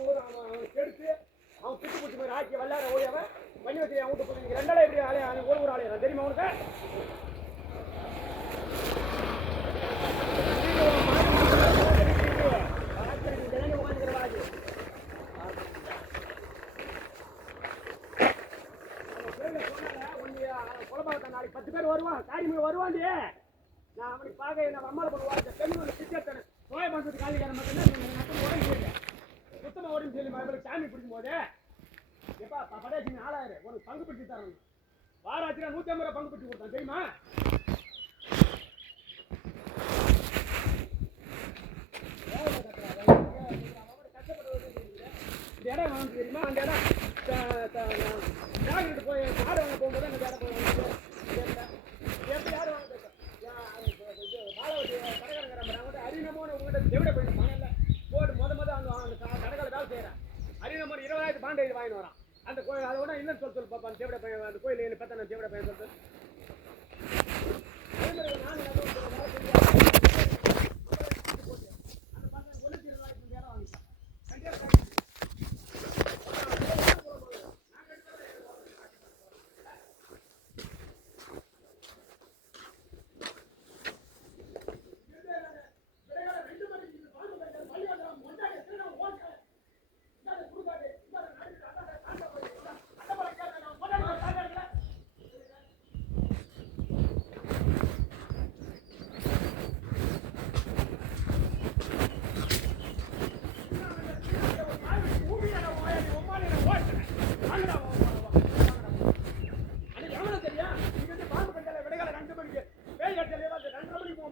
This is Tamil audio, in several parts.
அவன் கெடுத்து அவன் பிச்சு பிடிச்சி மாதிரி ஆக்கி விளையாட ஓடியவன் பண்ணி வச்சு அவன் வீட்டு போய் ரெண்டாலே எப்படி ஆலையா ஒரு ஆலையா தெரியுமா அவனுக்கு நாளைக்கு 10 பேர் வருவான் காரியமே வருவாண்டி நான் அவனுக்கு பார்க்க என்ன அம்மாவை பண்ணுவாங்க பெண்ணு பிச்சை நோய் பண்ணுறது காலிக்கார மட்டும்தான் உடம்பு சரியில்லை சுத்தமாக உடம்பு சரியில்லை மறுபடியும் சாமி பிடிக்கும் போது எப்பா படையாச்சு 4000 உனக்கு பங்கு பிடிச்சி தரணும் வாராத்திரி 150 ரூபா பங்கு பிடிச்சி கொடுத்தான் தெரியுமா இந்த இடம் வாங்க தெரியுமா அந்த இடம் ஜாகிரட்டு போய் ஆடு வாங்க போகும்போது அந்த இடம் போய் எப்படி யார் வாங்க கடைக்காரங்க அரிநமோன்னு உங்கள்கிட்ட எവിടെ போயிட்டு பணம் இல்லை போட்டு மொதல் அந்த கடைக்கால வேலை செய்கிறேன் அரிநமோன்னு 20,000 பாண்டு இது வாங்கிட்டு வரான் அந்த கோயில் அதை விட இன்னும் சொல்லு பார்ப்பான் தேவிட பையன் அந்த கோயில் பார்த்தா நான் தேவிட பையன் சொல்லிட்டு அதே மாதிரி நான் அந்த பசங்க 1,20,000 இடம்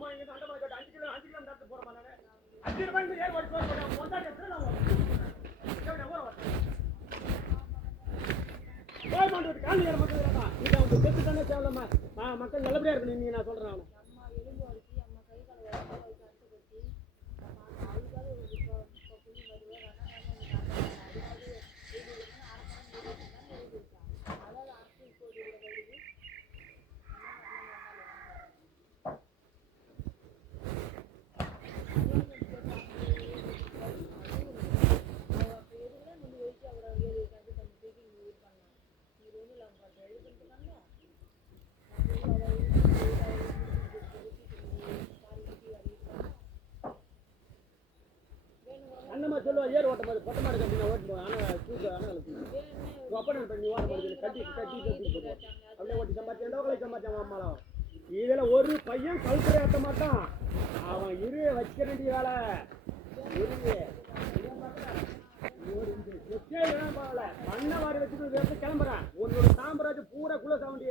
வாங்கிட்டான் கண்டிப்பாக மக்கள் நல்லபடியா இருக்கணும் நீங்க நான் சொல்றேன் அண்ணமா சொல்லுவா ஏர் ஓட்டும் போது பொட்டை மாடு கட்டி ஓட்டும் போது ஆனால் தூக்கு ஆனால் ஒப்பனை பண்ணி ஓட்ட மாடு கட்டி போட்டுருவோம் அப்படியே ஓட்டி சம்பாதிச்சு 2 கிலோ சம்பாதிச்சான் அம்மாலாம் இதில் ஒரு பையன் கல்புரை ஏற்ற மாட்டான் அவன் வச்சுக்க வேண்டிய வேலை போகல பண்ண வாரி வச்சுட்டு கிளம்புறேன் உன்னோட சாம்பராஜ் பூரா குள்ள சாவண்டி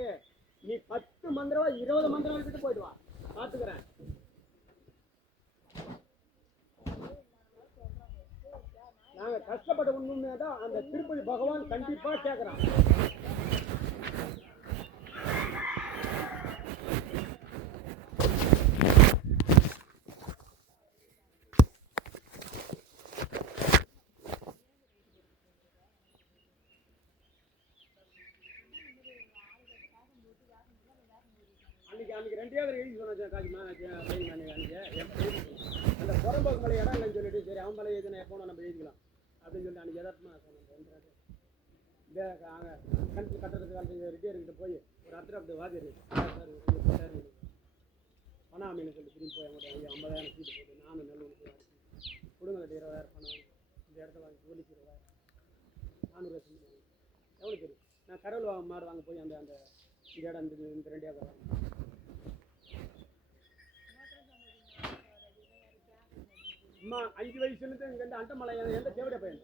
நீ 10 மந்திரவா 20 மந்திரம் வச்சுட்டு போயிடுவா பார்த்துக்கிறேன் நாங்கள் கஷ்டப்பட்ட ஒண்ணுமே தான் அந்த திருப்பதி பகவான் கண்டிப்பா கேட்குறான் அன்னைக்கு 2 ஏக்கர் எழுதி சொன்னேன் காஜிமா அன்னைக்கு அந்த புறம்போக்கு மலை இடம் இல்லைன்னு சொல்லிட்டு சரி அவன் மலை எழுதினா எப்போ நம்ம எழுதிக்கலாம் அப்படின்னு சொல்லி அன்றைக்கி எதார்த்தமாக சொன்னேன் இந்த கணக்கு கட்டுறதுக்கு ரிட்டையர்கிட்ட போய் ஒரு அர்த்தம் அப்படி வாதிரு பணம் அமைன்னு சொல்லி திரும்பி போய் அவங்கள்ட்ட 50,000 சீட்டு போட்டு நானும் நல்ல போய் கொடுங்க 20,000 பணம் வாங்கி இந்த இடத்த வாங்கி கூலிக்கு 20,000 400 செஞ்சு எவ்வளோ தெரியும் நான் கடவுள் மாடு வாங்க போய் அந்த இந்த இடம் இந்த 2 ஏக்கர் அம்மா 5 வயசுலேருந்து இங்கேருந்து அண்டமலை எந்த தேவையா பையன்